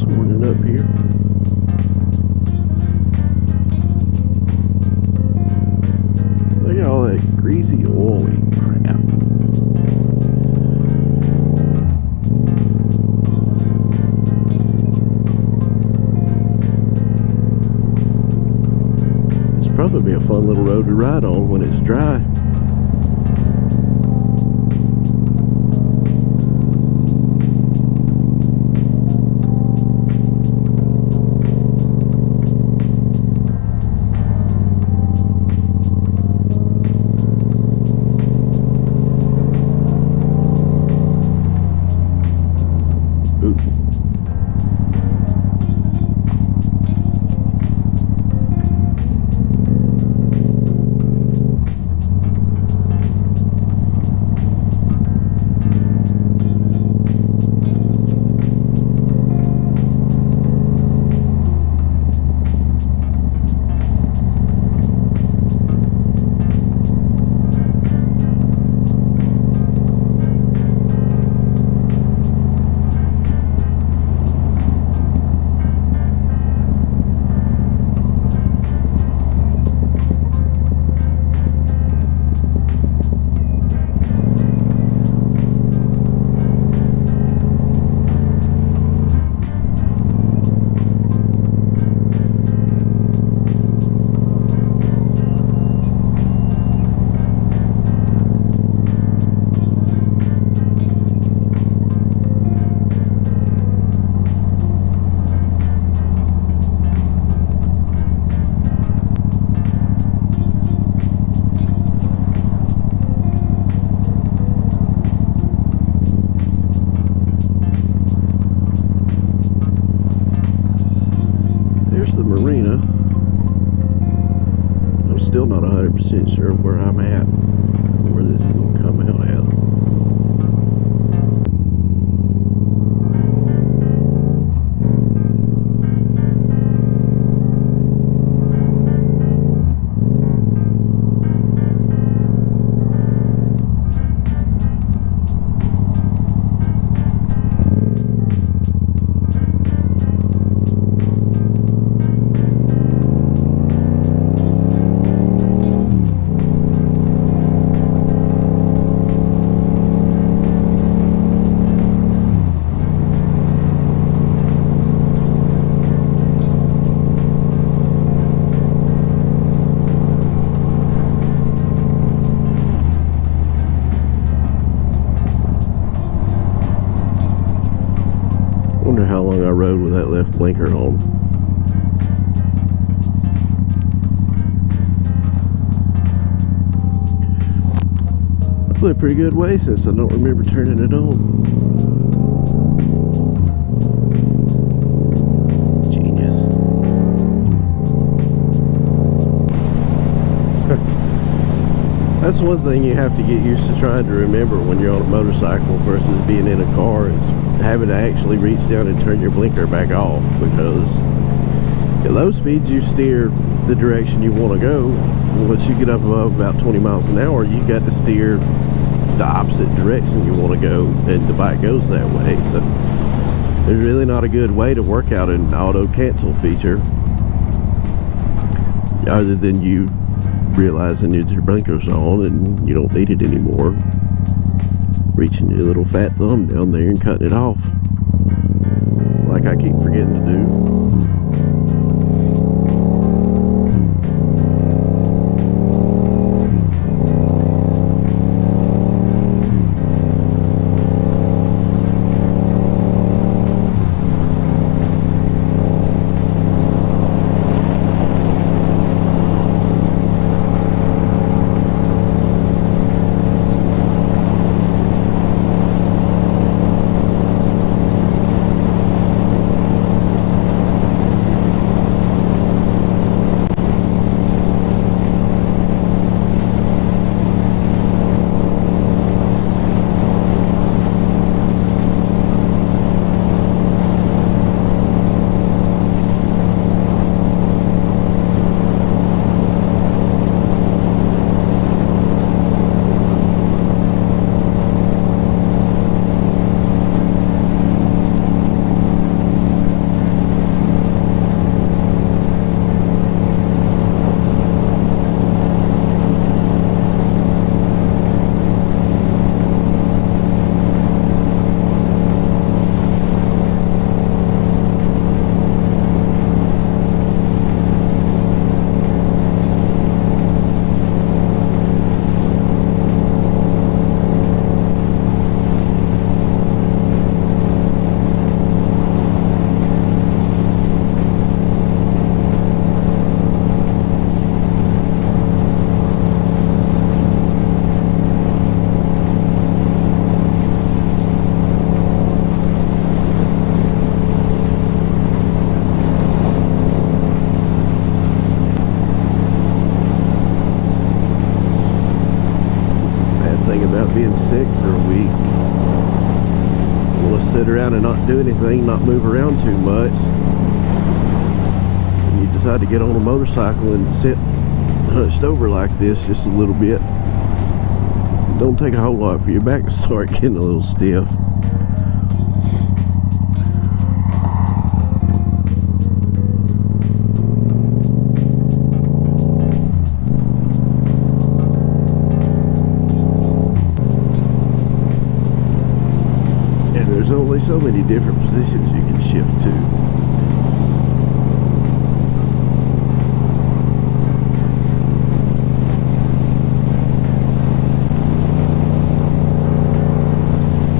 this morning up here. Look at all that greasy, oily crap. It's probably be a fun little road to ride on when it's dry. The marina. I'm still not 100% sure where I'm at, where this is going to come out at. Wonder how long I rode with that left blinker on. Probably a pretty good way since I don't remember turning it on. Genius. That's one thing you have to get used to trying to remember when you're on a motorcycle versus being in a car, is having to actually reach down and turn your blinker back off, because at low speeds you steer the direction you want to go. Once you get up above about 20 miles an hour, you got to steer the opposite direction you want to go, and the bike goes that way. So there's really not a good way to work out an auto cancel feature other than you realizing that your blinker's on and you don't need it anymore, reaching your little fat thumb down there and cutting it off, like I keep forgetting to do. being sick for a week. We'll sit around and not do anything, not move around too much. And you decide to get on a motorcycle and sit hunched over like this just a little bit. It don't take a whole lot for your back to start getting a little stiff. There's only so many different positions you can shift to.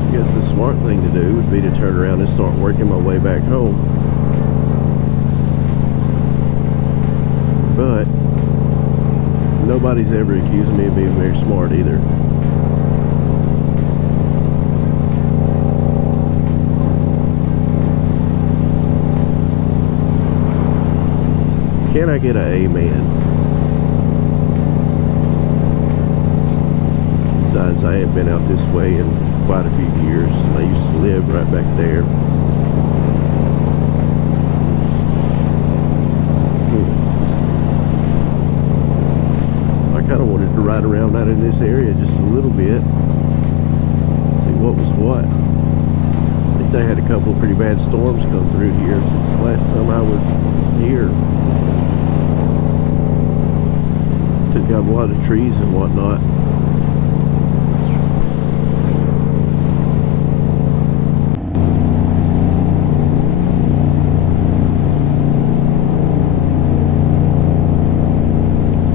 I guess the smart thing to do would be to turn around and start working my way back home. But nobody's ever accused me of being very smart either. Can I get an amen? Besides, I ain't been out this way in quite a few years, and I used to live right back there. I kind of wanted to ride around out in this area just a little bit, see what was what. I think they had a couple of pretty bad storms come through here since the last time I was here. Took out a lot of trees and whatnot.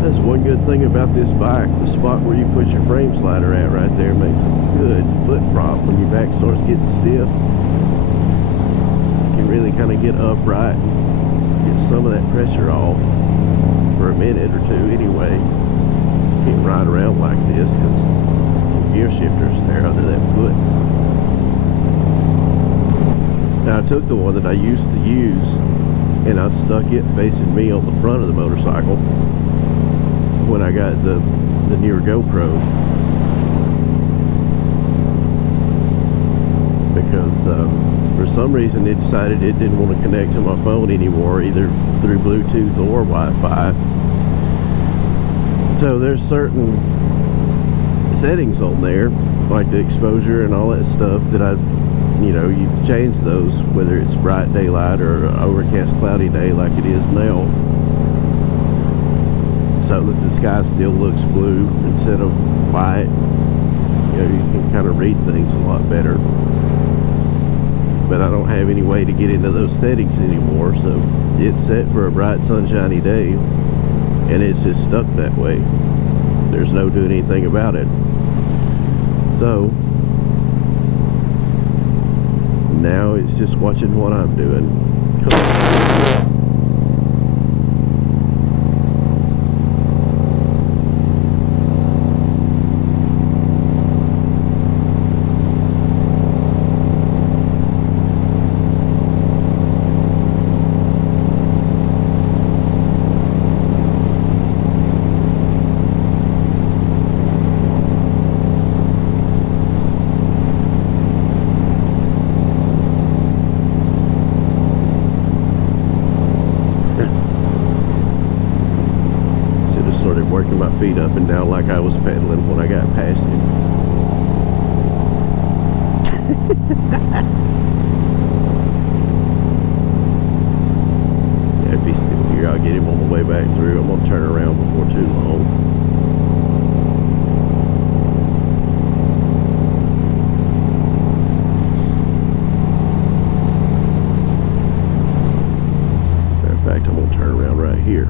That's one good thing about this bike. The spot where you put your frame slider at right there makes a good foot prop when your back starts getting stiff. You can really kind of get upright and get some of that pressure off. For a minute or two anyway. You can't ride around like this because the gear shifter's there under that foot. Now I took the one that I used to use and I stuck it facing me on the front of the motorcycle when I got the newer GoPro, because for some reason it decided it didn't want to connect to my phone anymore, either through Bluetooth or Wi-Fi. So there's certain settings on there, like the exposure and all that stuff, that you change those, whether it's bright daylight or overcast cloudy day like it is now, so that the sky still looks blue instead of white. You can kind of read things a lot better. But I don't have any way to get into those settings anymore, so it's set for a bright sunshiny day and it's just stuck that way. There's no doing anything about it. So now it's just watching what I'm doing. Started working my feet up and down like I was pedaling when I got past him. Yeah, if he's still here, I'll get him on the way back through. I'm gonna turn around before too long. Matter of fact, I'm gonna turn around right here.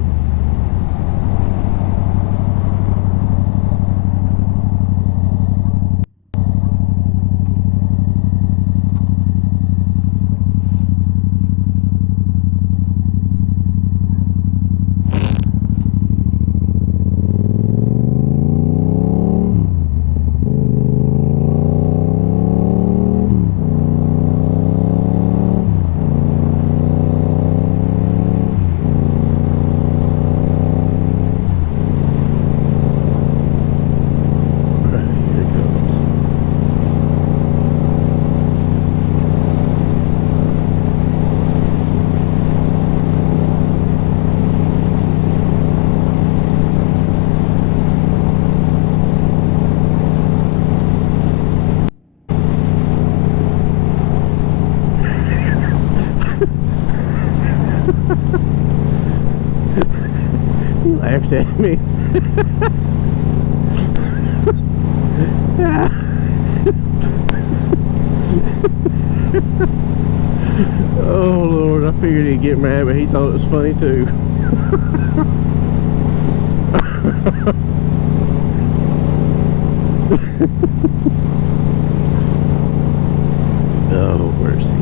He laughed at me. Oh Lord, I figured he'd get mad, but he thought it was funny too. Oh, mercy.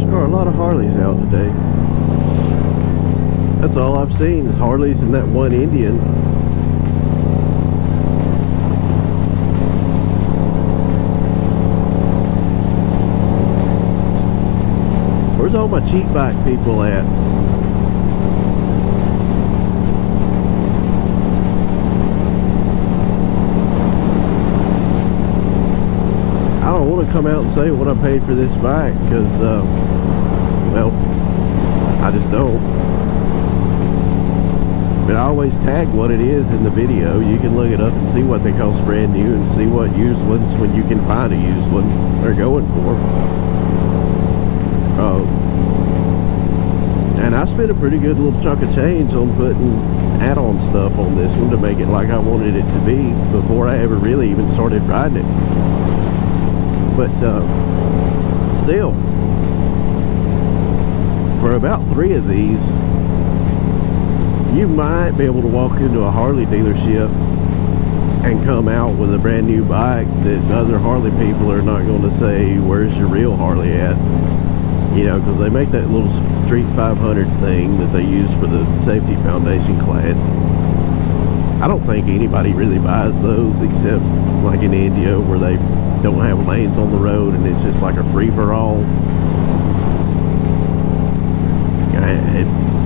Sure, a lot of Harleys out today. That's all I've seen is Harleys and that one Indian. Where's all my cheap bike people at? I don't want to come out and say what I paid for this bike because, well, I just don't. But I always tag what it is in the video. You can look it up and see what they cost brand new and see what used ones, when you can find a used one, they're going for. And I spent a pretty good little chunk of change on putting add-on stuff on this one to make it like I wanted it to be before I ever really even started riding it. But still, for about 3 of these, you might be able to walk into a Harley dealership and come out with a brand new bike that other Harley people are not going to say, where's your real Harley at? You know, because they make that little Street 500 thing that they use for the safety foundation class. I don't think anybody really buys those except like in India where they don't have lanes on the road and it's just like a free-for-all.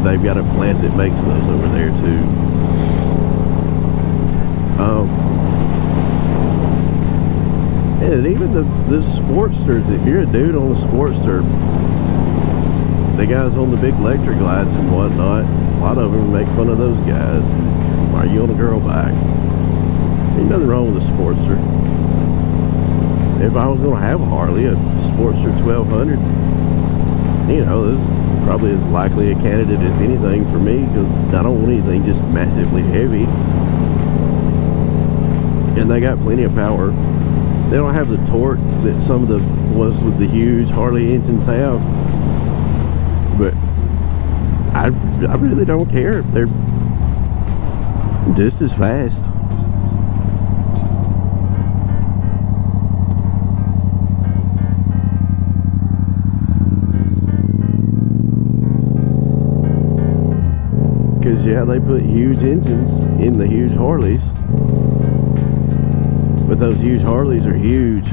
They've got a plant that makes those over there too. And even the Sportsters, if you're a dude on a Sportster, the guys on the big electric glides and whatnot, a lot of them make fun of those guys. Why are you on a girl bike? Ain't nothing wrong with a Sportster. If I was going to have a Harley, a Sportster 1200, you know, this is probably as likely a candidate as anything for me because I don't want anything just massively heavy. And they got plenty of power. They don't have the torque that some of the ones with the huge Harley engines have. But I really don't care. They're just as fast. Because yeah, they put huge engines in the huge Harleys, but those huge Harleys are huge.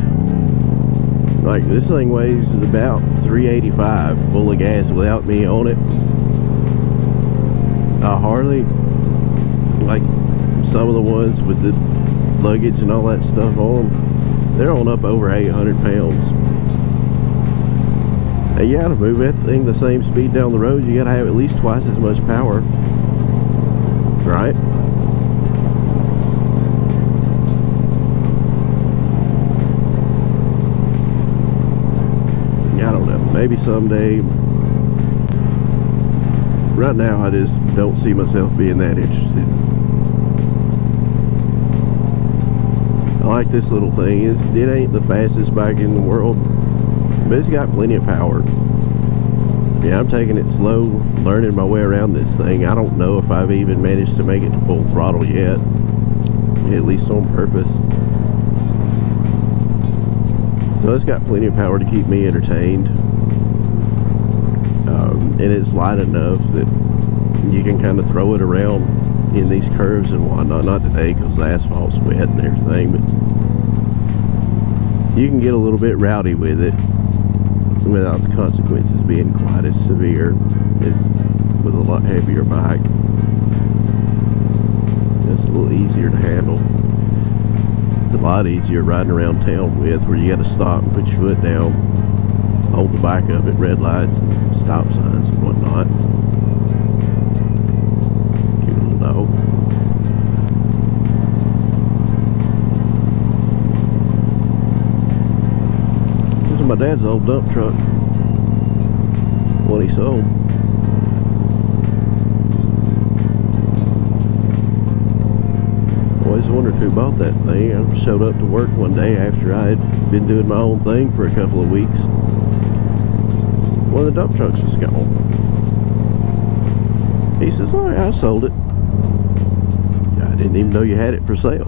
Like this thing weighs about 385 full of gas without me on it. A Harley, like some of the ones with the luggage and all that stuff on them, they're on up over 800 pounds. And yeah, to move that thing the same speed down the road, you gotta have at least twice as much power, right? I don't know, maybe someday. Right now I just don't see myself being that interested. I like this little thing. It ain't the fastest bike in the world, but it's got plenty of power. Yeah, I'm taking it slow, learning my way around this thing. I don't know if I've even managed to make it to full throttle yet, at least on purpose. So it's got plenty of power to keep me entertained. And it's light enough that you can kind of throw it around in these curves and whatnot. Not today because the asphalt's wet and everything, but you can get a little bit rowdy with it without the consequences being quite as severe as with a lot heavier bike. It's a little easier to handle. A lot easier riding around town with, where you got to stop and put your foot down, hold the bike up at red lights and stop signs and whatnot. Cute little dog. my dad's old dump truck. One he sold. Always wondered who bought that thing. I showed up to work one day after I had been doing my own thing for a couple of weeks. One of the dump trucks was gone. He says, "All right, I sold it." I didn't even know you had it for sale.